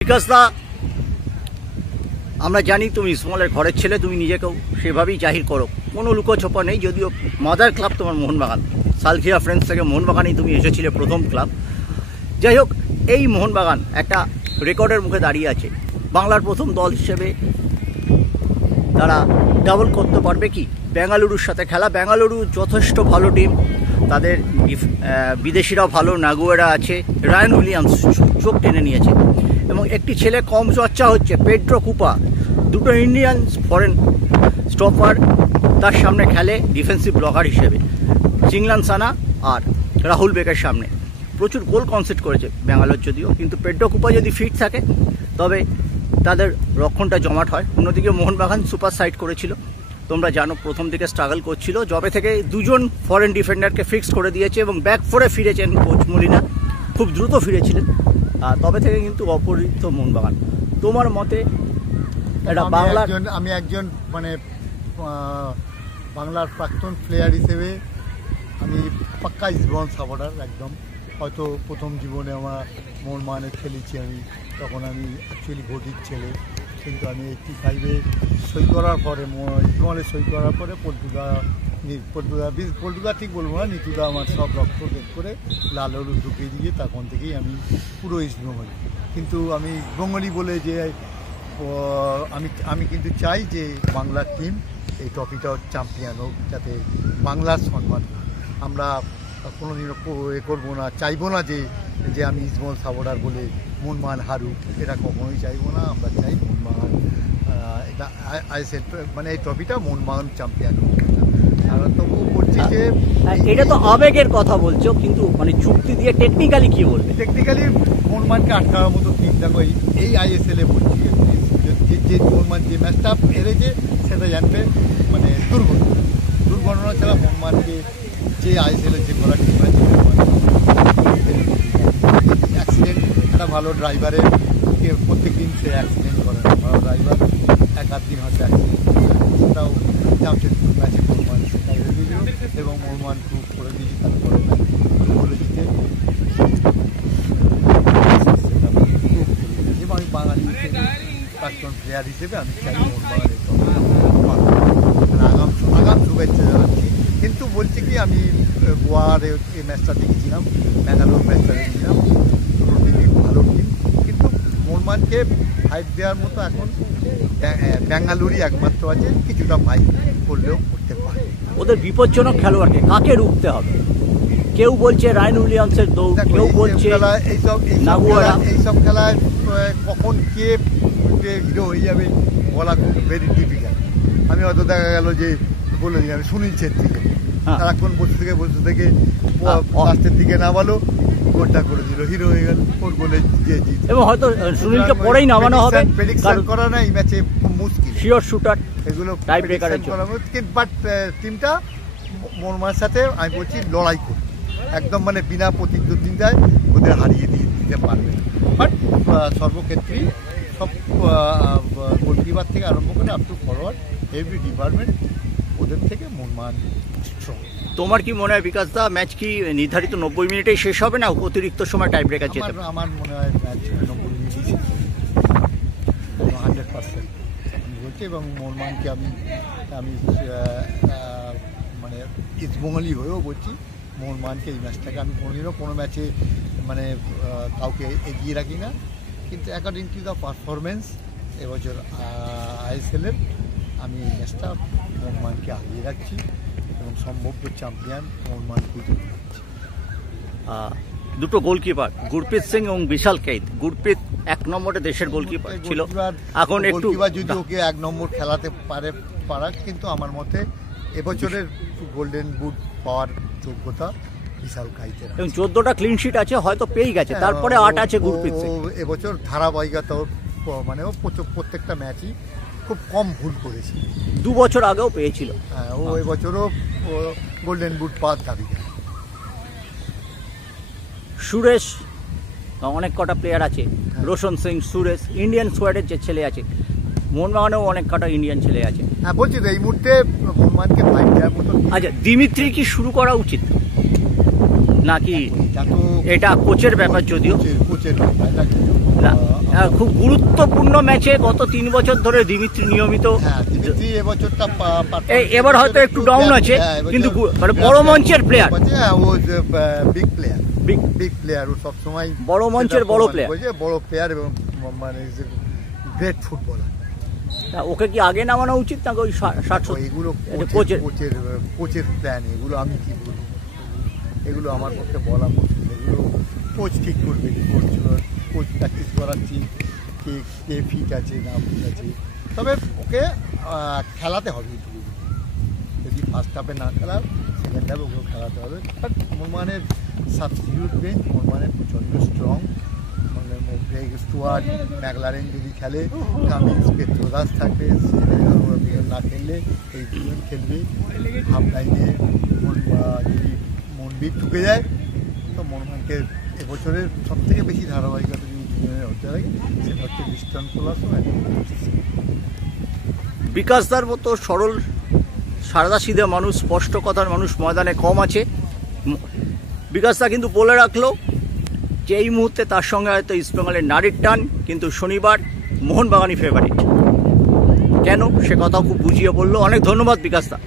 বিকাশ দা, আমরা জানি তুমি ইসমলের ঘরের ছেলে, তুমি নিজেকেও সেভাবেই জাহির করো, কোনো লুকোছোপা নেই। যদিও মাদার ক্লাব তোমার মোহনবাগান, সালখিয়া ফ্রেন্ডস থেকে মোহনবাগানেই তুমি এসেছিলে প্রথম ক্লাব। যাই হোক, এই মোহনবাগান একটা রেকর্ডের মুখে দাঁড়িয়ে আছে। বাংলার প্রথম দল হিসেবে তারা ডাবল করতে পারবে কি? বেঙ্গালুরুর সাথে খেলা, বেঙ্গালুরু যথেষ্ট ভালো টিম, তাদের বিদেশিরাও ভালো, নাগুয়েরা আছে, রায়ান উইলিয়ামস চোখ টেনে নিয়েছে। এবং একটি ছেলে কম চর্চা হচ্ছে, পেড্রো কুপা, দুটো ইন্ডিয়ান ফরেন স্টপার তার সামনে খেলে ডিফেন্সিভ ব্লকার হিসেবে। চিংলান সানা আর রাহুল বেকের সামনে প্রচুর গোল কনসিড করেছে ব্যাঙ্গালোর যদিও, কিন্তু পেড্রো কুপা যদি ফিট থাকে তবে তাদের রক্ষণটা জমাট হয়। অন্যদিকে মোহনবাগান সুপার সাইড করেছিল, তোমরা জানো প্রথম দিকে স্ট্রাগল করছিল, যবে থেকে দুজন ফরেন ডিফেন্ডারকে ফিক্স করে দিয়েছে এবং ব্যাক ফোরে ফিরেছেন কোচ মলিনা, খুব দ্রুত ফিরেছিলেন, তবে থেকে কিন্তু অপরিচিত মোহনবাগান। তোমার মতে এটা বাংলার, আমি একজন মানে বাংলার প্রাক্তন প্লেয়ার হিসেবে আমি পাক্কা ইস্টবেঙ্গল সাপোর্টার একদম। হয়তো প্রথম জীবনে আমার মোহনবাগানে খেলেছি আমি, তখন আমি অ্যাকচুয়ালি ঘটির ছেলে, কিন্তু আমি 85-এ সই করার পরে ইস্টবেঙ্গলে সই করার পরে পল্টুদা ঠিক বলবো না, নিতুদা আমার সব রক্ত বের করে লাল হলুদ ঢুকিয়ে দিয়ে তখন থেকেই আমি পুরো ইস্টবেঙ্গলি। কিন্তু আমি বেঙ্গলি বলে যে আমি কিন্তু চাই যে বাংলার টিম এই ট্রফিটাও চ্যাম্পিয়ন হোক, যাতে বাংলার সম্মান আমরা কোনোদিনও করবো না, চাইবো না যে আমি ইস্টবেঙ্গল সাপোর্টার বলে মোহনবাগান হারুক, এটা কখনোই চাইবো না। আমরা চাই মোহনবাগান এটা আইএসএল মানে এই ট্রফিটা মোহনবাগান চ্যাম্পিয়ন হোক। আর তবুও বলছি যে এটা তো আবেগের কথা বলছো, কিন্তু মানে চুক্তি দিয়ে টেকনিক্যালি কি বলবে? টেকনিক্যালি মোহনবাগানকে আটকানোর মতো টিম দেখো এই আইএসএলে বলছি, যে মোহনবাগান যে ম্যাচটা হেরেছে সেটা জানবে মানে দুর্ঘটনা ছাড়া মোহনবাগানকে যে আইএসএলের যে করা টিম আছে, অ্যাক্সিডেন্ট একটা ভালো ড্রাইভারের প্রত্যেক দিন সে অ্যাক্সিডেন্ট করে না, ভালো ড্রাইভার এক আধ দিন হয়তো অ্যাক্সিডেন্ট, সেটাও জামশেদপুর ম্যাচে মোহনবাগান সেটাই হয়ে দিয়েছিল এবং মোহনবাগান প্রুভ করে দিয়েছি তারপরে বলে দিতে এবং আমি বাঙালি হিসেবে প্রাক্তন প্লেয়ার হিসেবে আমি চাই মোহনবাগানের আগাম শুভেচ্ছা জানাচ্ছি। কিন্তু বলছি কি, আমি গোয়ার এই ম্যাচটা দেখেছিলাম, ব্যাঙ্গালোর ম্যাচটা দেখেছিলাম, দুটো টিমই ভালো টিম, কিন্তু মোহনবাগানকে ফাইট দেওয়ার মতো এখন ব্যাঙ্গালোরই একমাত্র আছে, কিছুটা ফাইট করলেও করতে পারে। ওদের বিপজ্জনক খেলোয়াড়কে কাকে রুখতে হবে? কেউ বলছে রায়ান উইলিয়ামসের দৌড়, কেউ বলছে এইসব খেলায় কখন কে হিরো হয়ে যাবে বলা খুব ভেরি ডিফিকাল্ট। আমি হয়তো দেখা গেল যে বলে দিই আমি সুনীল ছেত্রীকে, সারাক্ষণ বসে থেকে লাস্টের দিকে নামালো, গোলটা করে দিল, হিরো হয়ে গেল, ওর গোলে এবং হয়তো সুনীলকে পরেই নামানো হবে। প্রেডিকশন করা না এই ম্যাচে খুব মুশকিল, শিওর শুটার এগুলো টাই ব্রেকারের করা মুশকিল। বাট টিমটা মোহনবাগানের সাথে আমি বলছি লড়াই করে একদম মানে বিনা প্রতিদ্বন্দ্বিতায় ওদের হারিয়ে দিতে পারবে। বাট সর্বক্ষেত্রেই সব গোলকিপার থেকে আরম্ভ করে up to forward every department ওদের থেকে মোহনবাগান স্ট্রং। তোমার কি মনে হয় বিকাশ দা, ম্যাচ কি নির্ধারিত 90 মিনিটেই শেষ হবে না অতিরিক্ত সময় টাই ব্রেকার যেতে? আমার মনে হয় ম্যাচ 90 মিনিটই শেষ হবে 100% আমি বলছি। এবং মোহনবাগানকে আমি মানে ইস্টবেঙ্গলি হয়েও বলছি, মোহনবাগানকে এই ম্যাচটাকে আমি কোনোদিনও কোনো ম্যাচে মানে কাউকে এগিয়ে রাখি না, কিন্তু অ্যাকর্ডিং টু দ্য পারফরমেন্স এবছর আইএসএলের আমি এই ম্যাচটা মোহনবাগানকে আগিয়ে রাখছি এবং সম্ভাব্য চ্যাম্পিয়ন মোহনবাগানকে রাখছি। দুটো গোলকিপার গুরপ্রীত সিং এবং বিশাল কেইত। গুরপ্রীত 1 নম্বরে দেশের গোলকিপার ছিল, এখন একটু যদি ওকে 1 নম্বর খেলাতে পারাক, কিন্তু আমার মতে এবছরের গোল্ডেন বুট পাওয়ার যোগ্যতা বিশাল কাইতের এবং 14টা ক্লিন শিট আছে, হয়তো পেয়ে গেছে, তারপরে 8 আছে গুরপ্রীত সিং। এবছর ধারাবাহিকতা মানে ও প্রত্যেকটা ম্যাচই খুব কম ভুল করেছে, 2 বছর আগেও পেয়েছিল। হ্যাঁ, ও এবছরও গোল্ডেন বুট পাওয়ার দাবি। সুরেশ, অনেক কটা প্লেয়ার আছে, রোশন সিং, সুরেশ, ইন্ডিয়ান স্কোয়াডের যে ছেলে আছে, মোহনবাগানেও অনেক কটা ইন্ডিয়ান ছেলে আছে। হ্যাঁ বলছি তো, এই মুহূর্তে মোহনবাগানকে ফাইট দেওয়ার মতো। আচ্ছা, দিমিত্রি কি শুরু করা উচিত? নাকি এটা তো এটা কোচের ব্যাপার? যদিও কোচের ব্যাপার, এটা কিন্তু, না, খুব গুরুত্বপূর্ণ ম্যাচে গত 3 বছর ধরে দিমিত্রি নিয়মিত। হ্যাঁ, দিমিত্রি এবছরটা এবার হয়তো একটু ডাউন আছে, কিন্তু মানে বড় মঞ্চের প্লেয়ার, হ্যাঁ, ও big player, big big player, ও সবসময় বড় মঞ্চের বড় প্লেয়ার, বড় প্লেয়ার এবং মানে গ্রেট ফুটবলার। ওকে কি আগে নামানো উচিত না ওই 60? এগুলো কোচের কোচের প্ল্যান, এগুলো আমি কি বলবো, এগুলো আমার পক্ষে বলা মুশকিল। এগুলো কোচ ঠিক করবে, কোচ প্র্যাকটিস করাচ্ছি কে কে ফিট আছে না ফিট আছে। তবে ওকে খেলাতে হবে, যদি ফার্স্ট হাফে না খেলার সেকেন্ড হাফে ওকেও খেলাতে হবে। বাট মোহনবাগানের সাবস্টিটিউট বেঞ্চ, মোহনবাগানের প্রচণ্ড স্ট্রং, মানে স্টুয়ার্ট, ম্যাকলারেন যদি খেলে, কামিন্স, পেট্রোদাস থাকবে, না খেললে এই দুজন খেলবে। হাফ লাইনে যদি মনবীর ঢুকে যায় তো মোহনবাগানকে এবছরের সবথেকে বেশি ধারাবাহিকতা যদি দুজনের হতে লাগে সেটা হচ্ছে রিস্টার্ন প্লাস। বিকাশদার মতো সরল সারদা সিধে মানুষ, স্পষ্ট কথার মানুষ ময়দানে কম আছে। বিকাশদা কিন্তু বলে রাখলো যে এই মুহূর্তে তার সঙ্গে হয়তো ইস্টবেঙ্গলের নারীর টান, কিন্তু শনিবার মোহনবাগানই ফেভারিট। কেন সে কথা খুব বুঝিয়ে বললো। অনেক ধন্যবাদ বিকাশদা।